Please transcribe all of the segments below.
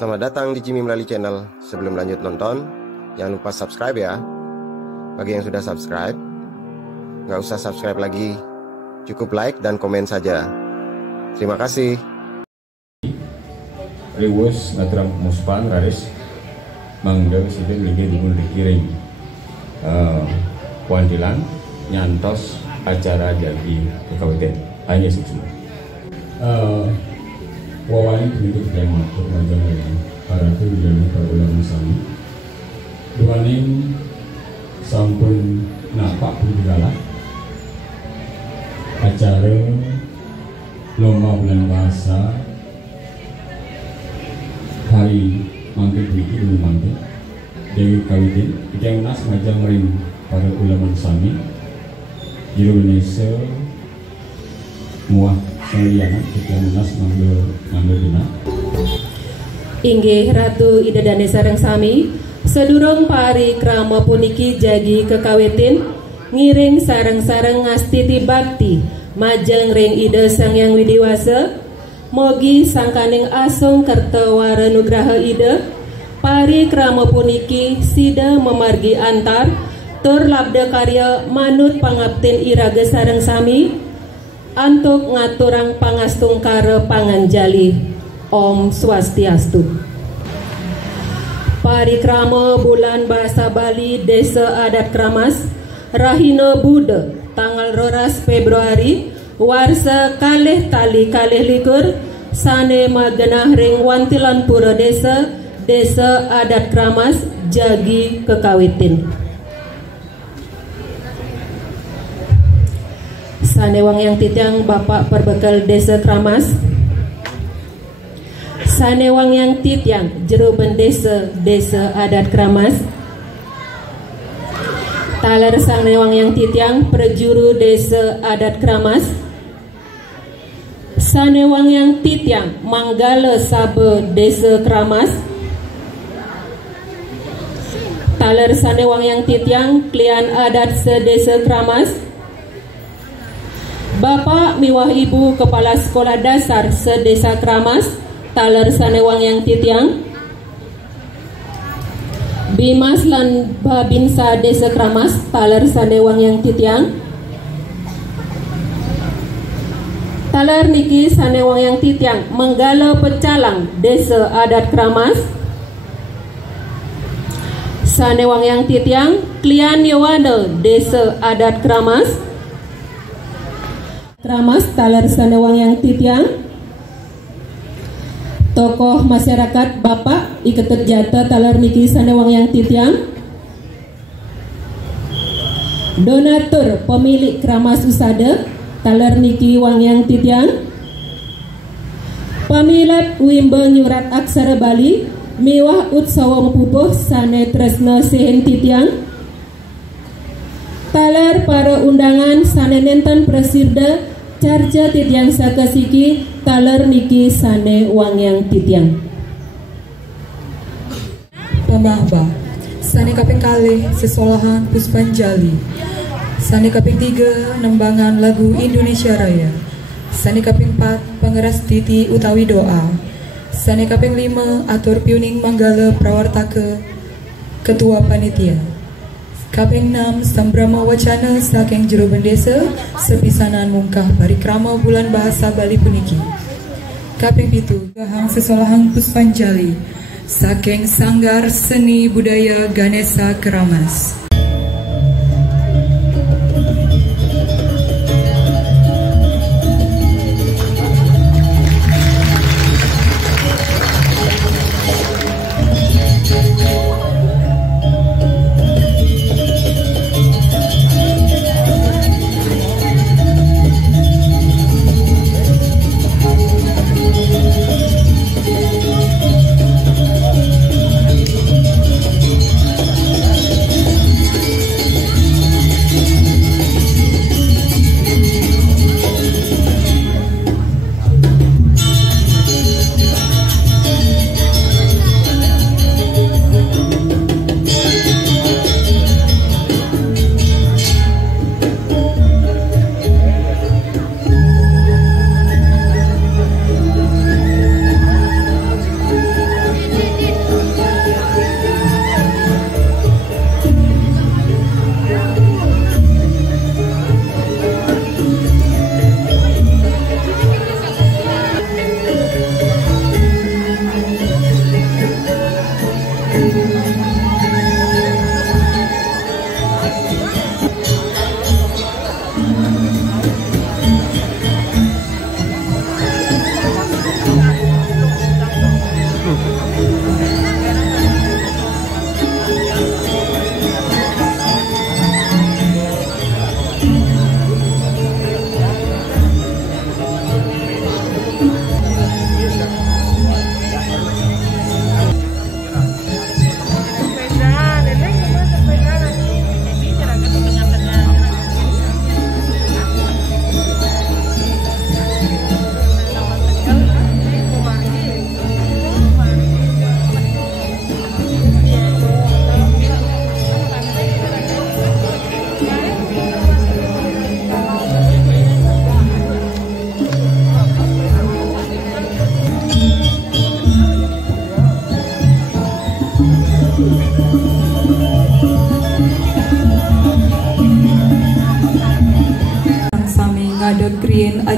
Selamat datang di Jimmy Melali Channel. Sebelum lanjut nonton, jangan lupa subscribe ya. Bagi yang sudah subscribe, nggak usah subscribe lagi, cukup like dan komen saja. Terima kasih. Riwus ngatram muspan raris mangga sidin lagi dibun dikiring Wandilan nyantos acara jadi kekawitan hanya sukses. Wawani bentuk yang matur majang yang para itu dijadikan para ulama sami duaning sampun napak budidala acara lomba bulan bahasa hari mangke biki dulu mangke jadi kawitin yang nas majang ring para ulama sami di Indonesia muah seliangan kita menas ngambil dina. Inggih Ratu Ida Dane sareng sami sedurung pari krama puniki jagi kekawitin ngiring sareng-sareng ngastiti bakti majeng ring Ida Sang Yang Widiwasa mogi sangkaning asung kertawara nugraha Ida pari krama puniki sida memargi antar tur labda karya manut pangabtin iraga sareng sami antuk ngaturang pangastung kare panganjali. Om Swastiastu. Parikrama bulan bahasa Bali Desa Adat Kramas Rahina Buddha tanggal 12 Februari warsa kalih tali kalih likur sane magenah ring Wantilanpura Desa Adat Kramas jagi kekawitin. Sanewang yang titiang Bapak Perbekal Desa Kramas, sanewang yang titiang Jeruben Desa Adat Kramas, taler sanewang yang titiang Perjuru Desa Adat Kramas, sanewang yang titiang Manggala Sabe Desa Kramas, taler sanewang yang titiang Klian Adat Sedesa Kramas, Bapak miwah Ibu Kepala Sekolah Dasar Sedesa Kramas taler sanewang yang titiang Bimas lan Babinsa Desa Kramas taler sanewang yang titiang taler niki sanewang yang titiang Menggala Pecalang Desa Adat Kramas sanewang yang titiang Klian Yowana Desa Adat Kramas taler sanewang yang titiang tokoh masyarakat Bapak Iketet Jata taler niki sanewang yang titiang donatur pemilik Kramas Usada taler niki wang yang titiang pamilat Wimbo Nyurat Aksara Bali miwah utsawa mepupuh sane tresna sehen titiang taler para undangan sane nenten presirda carja titiang sakasiki taler niki sane wang yang titiang pambahba sane kaping kalih sesolahan Puspanjali sane kaping 3 nembangan lagu Indonesia Raya sane kaping 4 pengeras titi utawi doa sane kaping 5 atur piuning manggala prawartaka ketua panitia kaping 6 sambrama wacana saking Jeruben Desa sepisanan mungkah parikrama bulan bahasa Bali puniki kaping 7 gahang sesolahan Puspanjali saking Sanggar Seni Budaya Ganesa Kramas.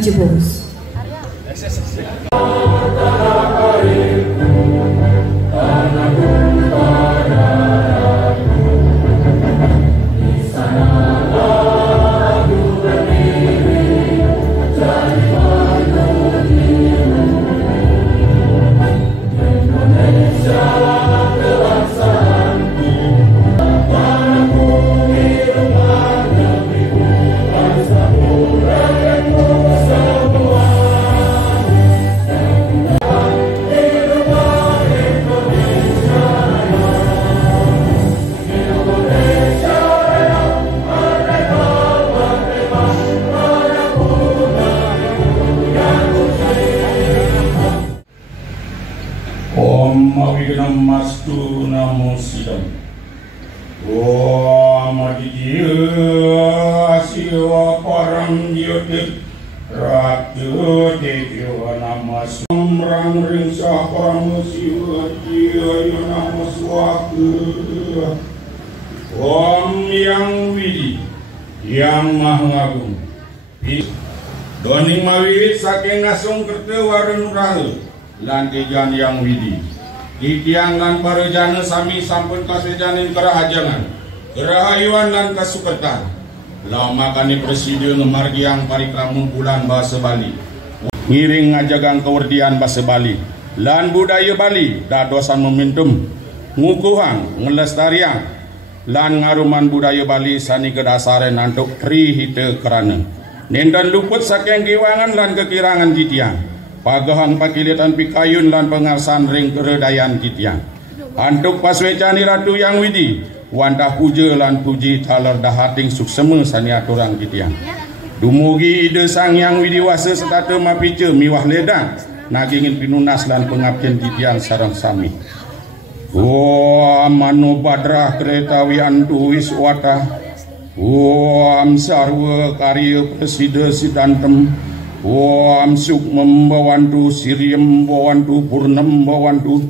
Maju Bos. Mastu namo sidam. Om Aditya Siwa Param Yodik Ratu Dewa Nama Sumrang Ringsa Param Siwa Jaya Nama Swaka. Om Yang Widi Yang Maha Agung Doning Mawid saking ngasung kerta warung rahu lantijan Yang Widi Titiang lan parejana sami sampun kasejanin kerahajangan kerahayuan lan kasukertan lama kani presiden margiang parikramu bulan bahasa Bali ngiring ngajagang kewerdian bahasa Bali lan budaya Bali dadosan momentum ngukuhang ngelestarian lan ngaruman budaya Bali sani kedasaren antuk prihite kerana nendan luput saking kiwangan lan kekirangan titiang pagahang pakilitan pikayun lan pengarsan ring keredayan titiang antuk paswecani Ratu Yang Widi wantah puja lan puji taler dahating suksema sani aturang titiang dumugi ide Sang Yang Widi Wasa setata mapice miwah ledang nagingin pinunas lan pengabdian titiang sareng sami. Manu badrah kereta wiantu wiswata sarwa karya presida sidantem suk membawantu siriem bawantu purnam bawantu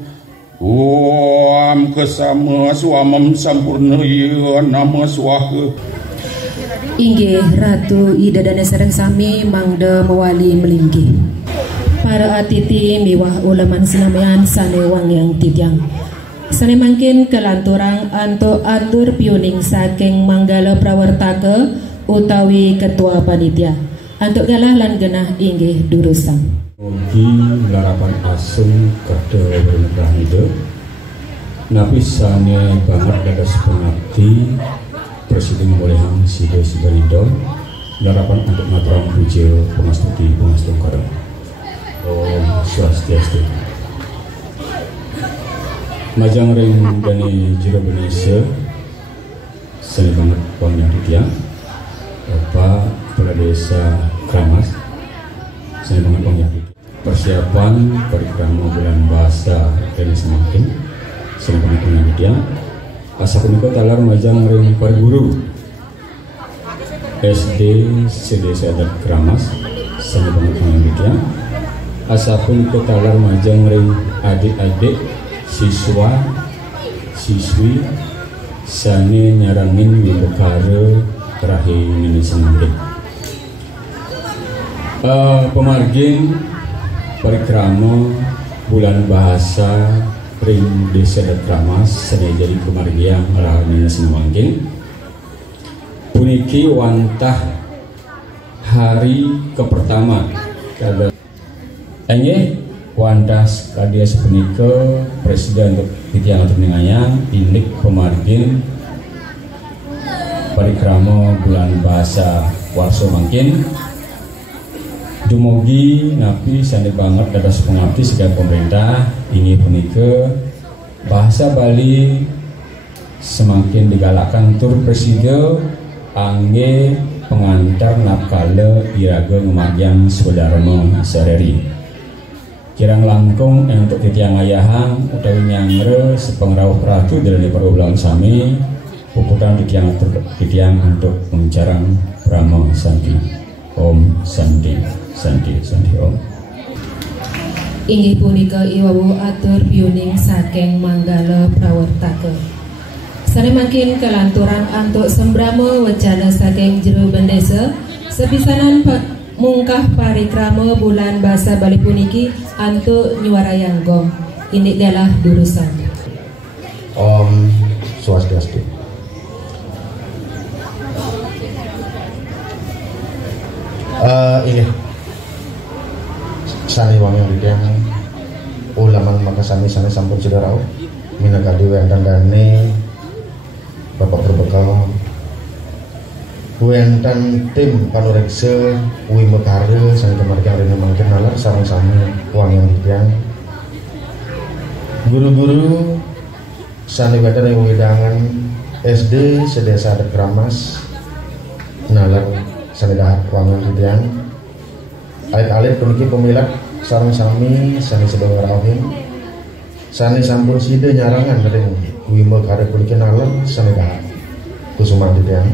kesama suamam sampurna ya nama swaha. Inggih Ratu Ida dan sareng sami mangda mewali melinggih para atiti miwah ulaman sinamian sane wangyang titiang sane mangkin kelanturang anto atur piuning saking Manggala Prawartaka utawi ketua panitia antuk galah lan genah inggih durusang. Mugi larapan asung kerja bernegah itu napi sane banget dadas pengabdi Presiden Bolehang Sida Sibarindo larapan untuk maturang puja pengastuti karang. Om Swastiastu. Majang ring dari jero Indonesia seni banget pangnya titiang Bapak Kepala Desa Kramas seni banget pangnya persiapan parikrama bulan bahasa dari semakin seni banget pangnya titiang asa punika talar majang ring para guru SD CDC Adat Kramas seni banget pangnya titiang asa punika talar majang ring adik-adik siswa siswi sane nyarangin wibekara terakhir ini semakin pemargin parikrama bulan bahasa ring Desa Adat Kramas sane jadi pemargian arahan ini semakin puniki wantah hari kepertama kada enye wandas kadia sepunika presiden untuk titiang untuk ningayang indik pemargin parikrama bulan bahasa warso mangkin dumugi napi sandi banget dadas pengabdi segala pemerintah ini punika bahasa Bali semakin digalakkan tur presiden angge pengantar napkala iraga ngemagian saudara sehari kirang langkung untuk titiang ayahang utawi nyangre sepengrauh ratu dari perbulan sami puputan titiang untuk mencarang Brahma Santi Om Santi Santi Santi Om. Inggih punika iwawu atur piuning saking Manggala Prawartaka sane makin kelanturan antuk sembrama wacana saking jero bendesa sepisanan mungkah parikrama bulan basa Bali puniki antuk nyuarayang gong. Ini adalah durusan. Om Swastiastu. Ini sani wang yang didiang ulaman maka sani sampun saudara minakadi wenten dane bapak berbekal wenten tim panureksa wi mekare sani kemarga rene mangken nalar sareng sami wang yang didiang guru-guru sani wenten yang widangan SD sedesa Adat Kramas nalar sani dahat wang yang didiang alit-alit puniki pemilat sareng sami sani sedang rawuh sani sampun sida nyarangan ring wima kare puniki nalar sani dahat kusuma didiang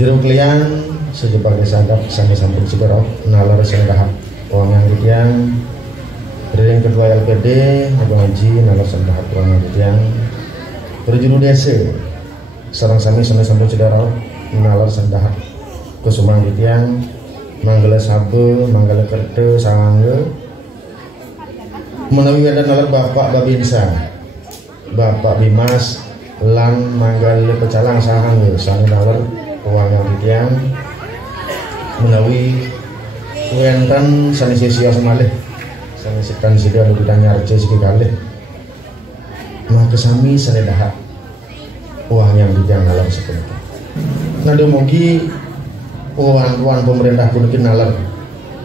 jero klian sejebak disangkap sani sampun sida nalar sani dahat wong yang didiang ring ketua LPD ngaji nalar sani dahat wong yang didiang perjuru desa sareng sami sampun sida nalar sani dahat kusuma didiang manggala sabe, manggala kerde, sangangga menawi wenten nalar Bapak Babinsa, Bapak Bimas lan manggala pecalang sangangga sang nalar uang yang didiang menawi wenten sani sisia semalih sani sekan sida anu ditanya arca siki kalih maka sami sani dahat uang yang didiang nalar sepunika nada mugi wan pemerintah puniki nalar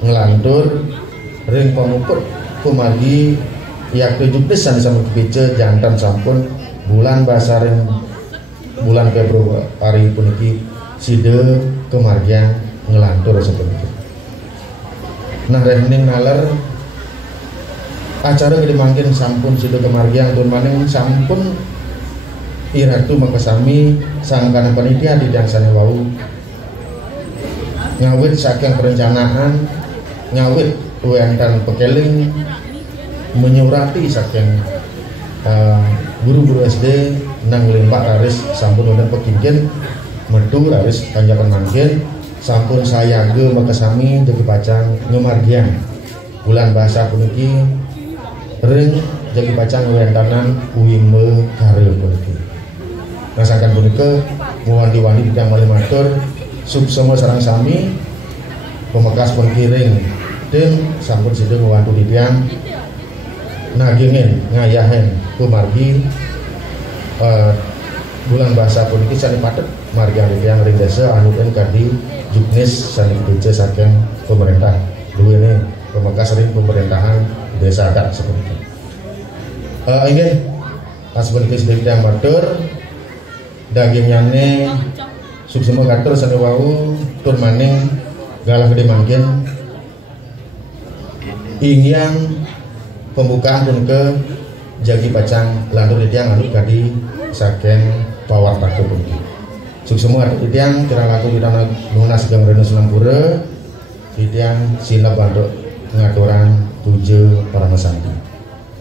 ngelantur ring pamuput kumargi yak 7 desan sampun kepice jantan sampun bulan basa ring bulan Februari puniki sida kemargian ngelantur sapuniki. Nah rening nalar acara gede mangkin sampun sida kemargian tur maning sampun iratu maka sami sangkana panitia di dangsane wau ngawit saking perencanaan ngawit wenten pekeling menyurati saking guru-guru SD nang limpak laris sampun wonten pekingkin metu laris kanjakan mangkin sampun sayaga maka sami jagi pacang ngemargian bulan basa puniki ring jagi pacang wentanan uime kare puniki rasakan punika muwandi-wandi bidang malih matur sub semua sarang sami pemekas pun kiring tim sampun sida ngewantu didiang nagingen ngayahen kumargi bulan basa puniki sani patet margi didiang ring desa anuken kadi juknis sani kepice saking pemerintah duwene pemekas ring pemerintahan desa adat seperti itu. Inggih asbun kisah matur daging nyane suksema katur sane wau tur maning galah gede mangkin ingyan pembukaan pun ke jagi pacang lantur didiang anu kadi saken pawar paku puniki suksema katur didiang kira laku ditana lunas gang rene Selampura didiang sila bantuk ngaturan puja para masanti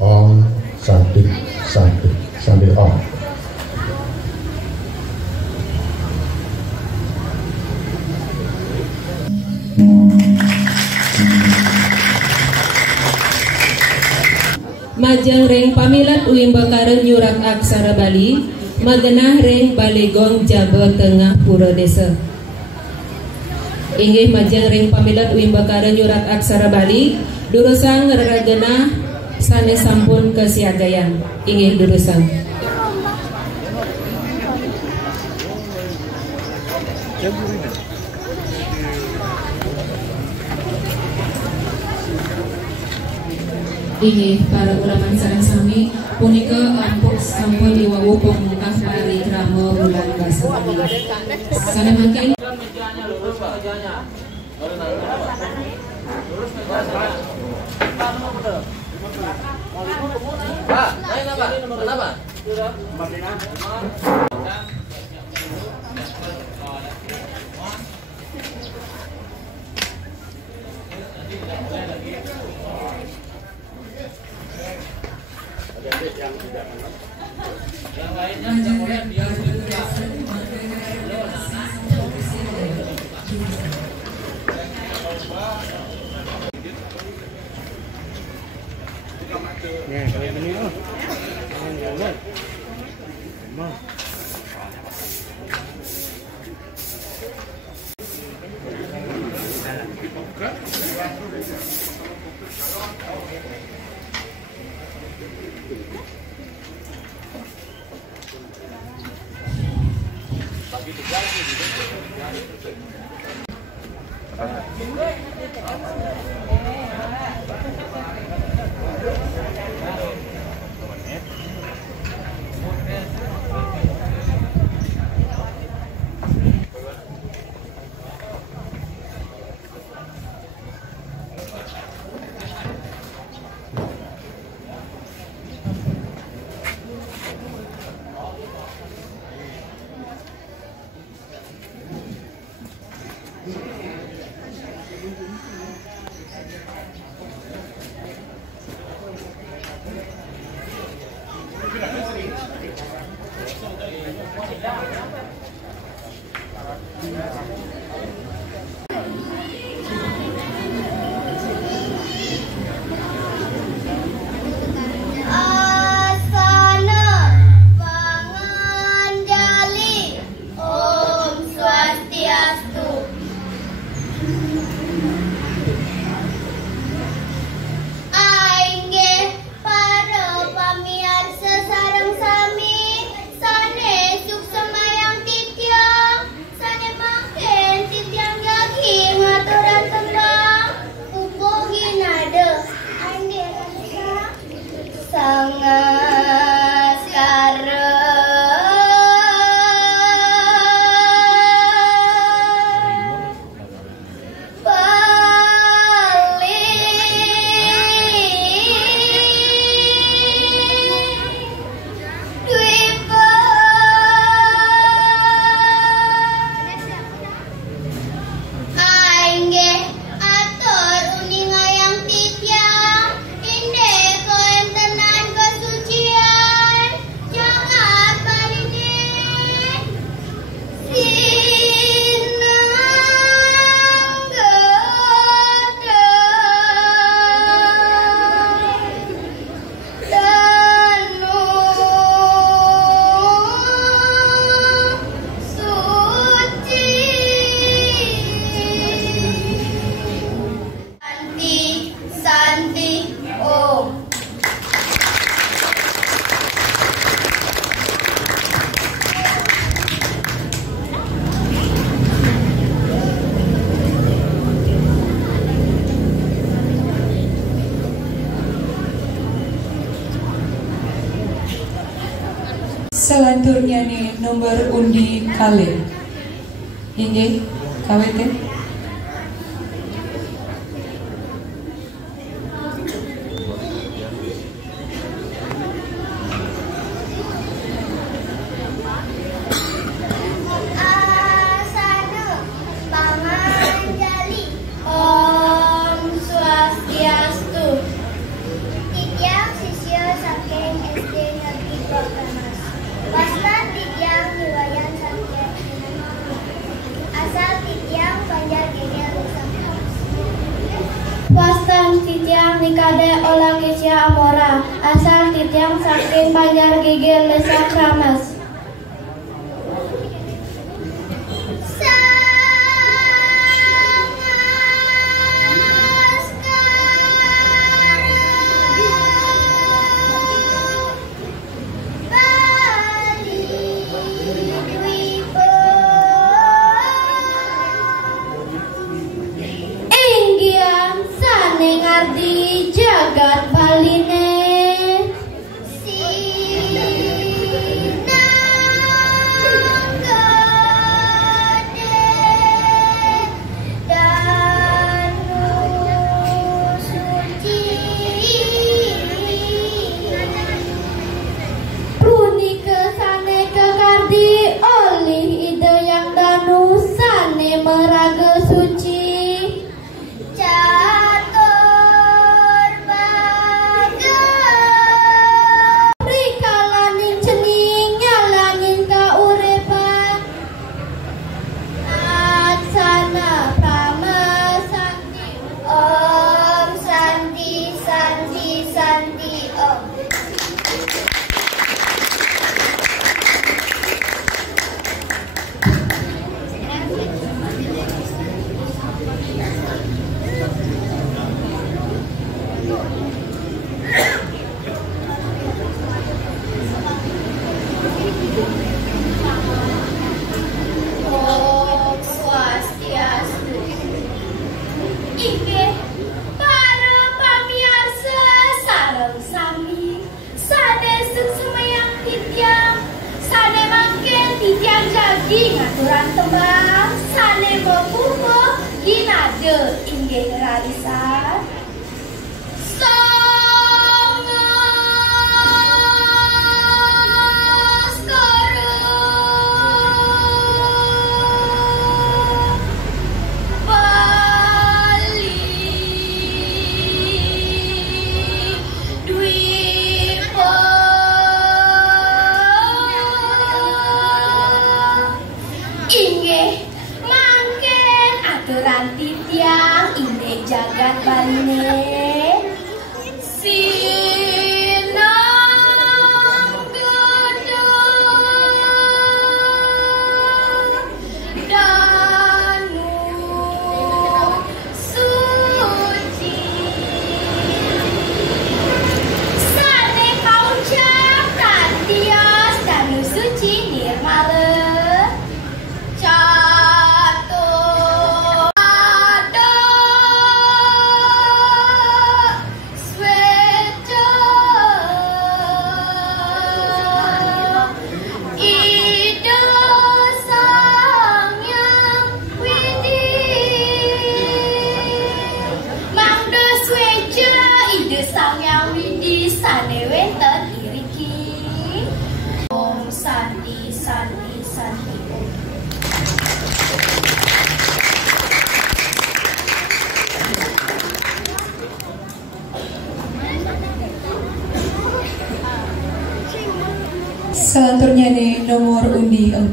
om santi santi sambil om. Majang ring pamilat uing bakaran nyurat aksara Bali magenah ring Balegong Jawa Tengah Pura Desa. Inggih majang ring pamilat uing bakaran nyurat aksara Bali durusang ragena sane sampun kesiagayan. Inggih durusang. Inggih para ulama sareng sami punika ampun sampun diwawu pemungkas parikrama bulan basa Bali. Sana mangkin Selanjutnya nih nomor undi kali. Inggih, KWT. Nikade Olang Isya Amora, asal Titiang saking Banjar Gigil Desa Kramas. Ngardi jagat baline Sina kembang sane membuka ginade inggih rarisan. Jagat Baline sinang gedang danu suci sane kaucap tantias danu suci nirmala sang yang widi sane wenten iriki. Om Santi Santi Santi Om. Selanjutnya nih nomor undi 4.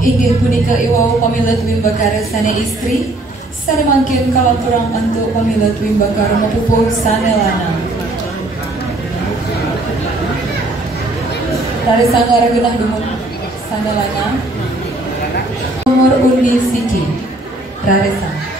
Inggih punika iwau pamilut wimbakara sane istri sane mangkin kalau kurang untuk pamilut wimbakara mapupuh sane lanang. Dari sanggara genah dumuk sane lanang nomor undi siki Raresa.